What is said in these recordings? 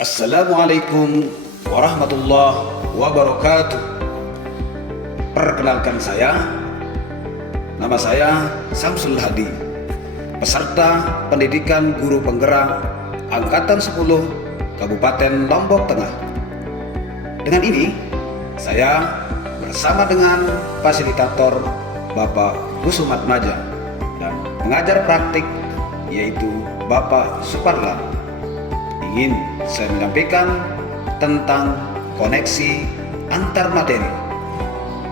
Assalamualaikum warahmatullahi wabarakatuh. Perkenalkan nama saya Samsul Hadi, peserta pendidikan guru penggerak Angkatan 10 Kabupaten Lombok Tengah. Dengan ini, saya bersama dengan fasilitator Bapak Kusumatmaja dan pengajar praktik yaitu Bapak Suparlan ingin saya menyampaikan tentang koneksi antar materi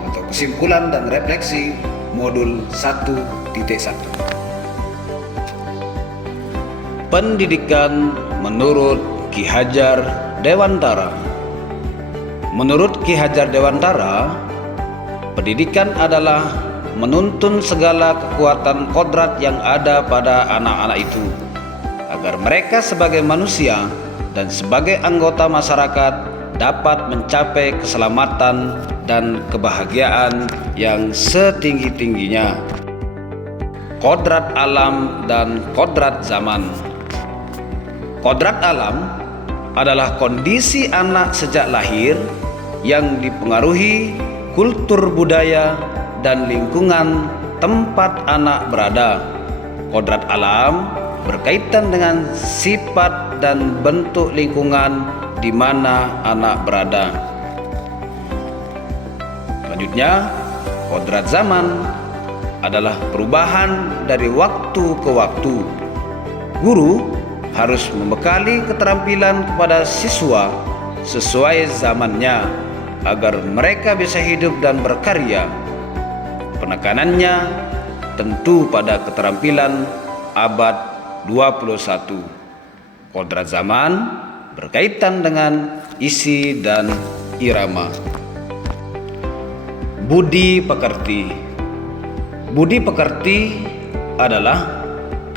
atau kesimpulan dan refleksi modul 1.1. Pendidikan menurut Ki Hajar Dewantara. Menurut Ki Hajar Dewantara, pendidikan adalah menuntun segala kekuatan kodrat yang ada pada anak-anak itu agar mereka sebagai manusia dan sebagai anggota masyarakat dapat mencapai keselamatan dan kebahagiaan yang setinggi-tingginya. Kodrat alam dan kodrat zaman. Kodrat alam adalah kondisi anak sejak lahir yang dipengaruhi kultur budaya dan lingkungan tempat anak berada. Kodrat alam berkaitan dengan sifat dan bentuk lingkungan di mana anak berada. Selanjutnya, kodrat zaman adalah perubahan dari waktu ke waktu. Guru harus membekali keterampilan kepada siswa sesuai zamannya agar mereka bisa hidup dan berkarya. Penekanannya tentu pada keterampilan abad 21. Kodrat zaman berkaitan dengan isi dan irama. Budi pekerti. Budi pekerti adalah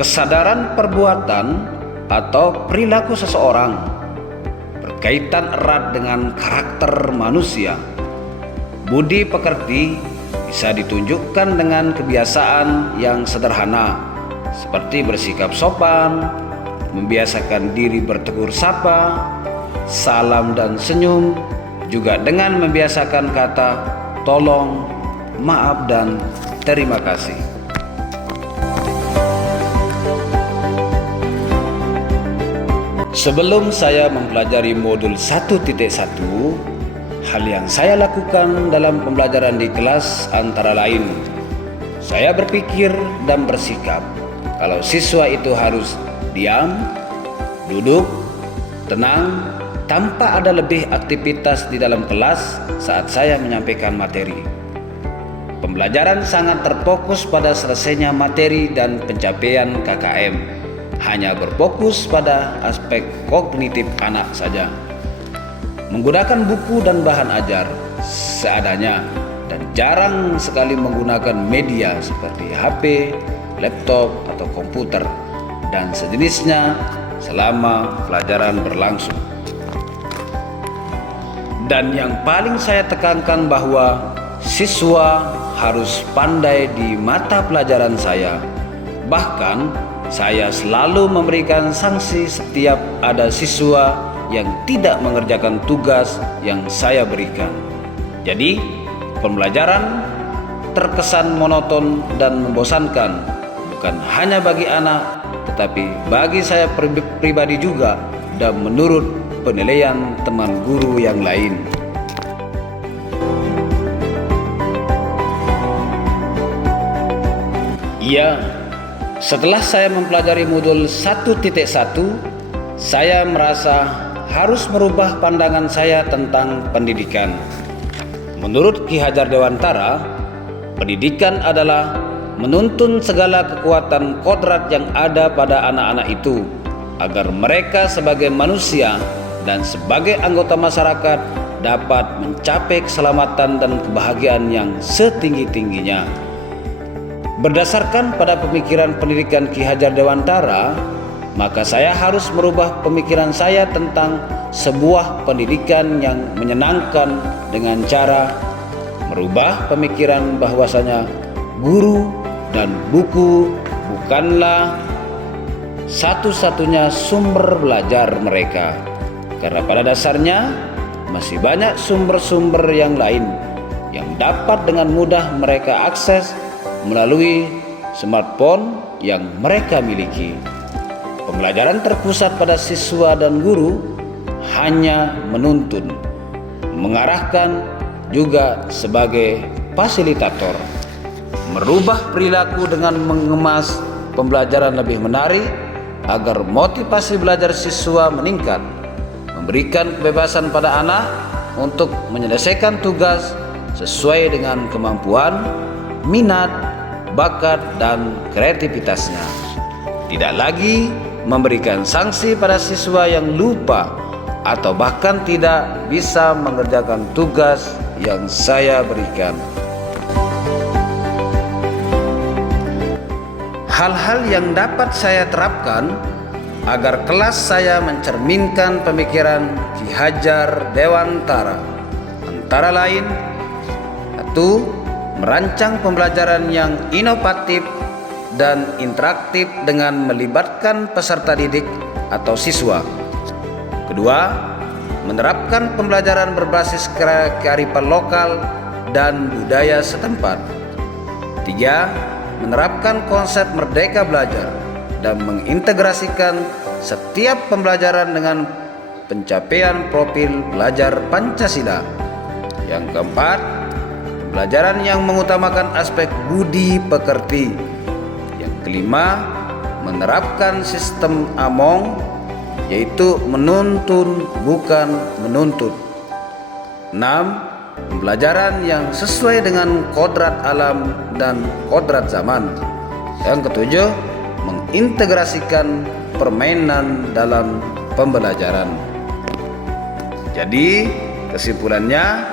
kesadaran perbuatan atau perilaku seseorang berkaitan erat dengan karakter manusia. Budi pekerti bisa ditunjukkan dengan kebiasaan yang sederhana seperti bersikap sopan, membiasakan diri bertegur sapa, salam dan senyum, juga dengan membiasakan kata tolong, maaf dan terima kasih. Sebelum saya mempelajari modul 1.1, hal yang saya lakukan dalam pembelajaran di kelas antara lain, saya berpikir dan bersikap kalau siswa itu harus diam, duduk, tenang, tanpa ada lebih aktivitas di dalam kelas saat saya menyampaikan materi. Pembelajaran sangat terfokus pada selesainya materi dan pencapaian KKM, hanya berfokus pada aspek kognitif anak saja. Menggunakan buku dan bahan ajar seadanya dan jarang sekali menggunakan media seperti HP, laptop atau komputer dan sejenisnya selama pelajaran berlangsung. Dan yang paling saya tekankan bahwa siswa harus pandai di mata pelajaran saya. Bahkan saya selalu memberikan sanksi setiap ada siswa yang tidak mengerjakan tugas yang saya berikan. Jadi pembelajaran terkesan monoton dan membosankan, bukan hanya bagi anak, tetapi bagi saya pribadi juga dan menurut penilaian teman guru yang lain. Iya, setelah saya mempelajari modul 1.1, saya merasa harus merubah pandangan saya tentang pendidikan. Menurut Ki Hajar Dewantara, pendidikan adalah menuntun segala kekuatan kodrat yang ada pada anak-anak itu agar mereka sebagai manusia dan sebagai anggota masyarakat dapat mencapai keselamatan dan kebahagiaan yang setinggi-tingginya. Berdasarkan pada pemikiran pendidikan Ki Hajar Dewantara, maka saya harus merubah pemikiran saya tentang sebuah pendidikan yang menyenangkan dengan cara merubah pemikiran bahwasanya guru dan buku bukanlah satu-satunya sumber belajar mereka, karena pada dasarnya masih banyak sumber-sumber yang lain yang dapat dengan mudah mereka akses melalui smartphone yang mereka miliki. Pembelajaran terpusat pada siswa dan guru hanya menuntun, mengarahkan, juga sebagai fasilitator. Merubah perilaku dengan mengemas pembelajaran lebih menarik agar motivasi belajar siswa meningkat, memberikan kebebasan pada anak untuk menyelesaikan tugas sesuai dengan kemampuan, minat, bakat, dan kreativitasnya. Tidak lagi memberikan sanksi pada siswa yang lupa atau bahkan tidak bisa mengerjakan tugas yang saya berikan. Hal-hal yang dapat saya terapkan agar kelas saya mencerminkan pemikiran Ki Hajar Dewantara antara lain: 1. Merancang pembelajaran yang inovatif dan interaktif dengan melibatkan peserta didik atau siswa. 2. Menerapkan pembelajaran berbasis kearifan lokal dan budaya setempat. 3. Menerapkan konsep merdeka belajar dan mengintegrasikan setiap pembelajaran dengan pencapaian profil belajar Pancasila. Yang keempat, pembelajaran yang mengutamakan aspek budi pekerti. Yang kelima, menerapkan sistem AMONG, yaitu menuntun bukan menuntut. 6. Pembelajaran yang sesuai dengan kodrat alam dan kodrat zaman. Yang ketujuh, mengintegrasikan permainan dalam pembelajaran. Jadi, kesimpulannya,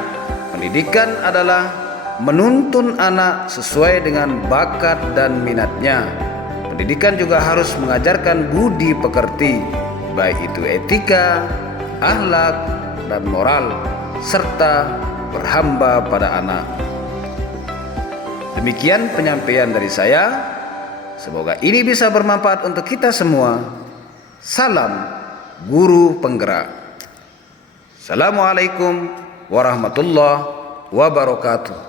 pendidikan adalah menuntun anak sesuai dengan bakat dan minatnya. Pendidikan juga harus mengajarkan budi pekerti, baik itu etika, akhlak, dan moral, serta berhamba pada anak. Demikian penyampaian dari saya. Semoga ini bisa bermanfaat untuk kita semua. Salam guru penggerak. Assalamualaikum warahmatullahi wabarakatuh.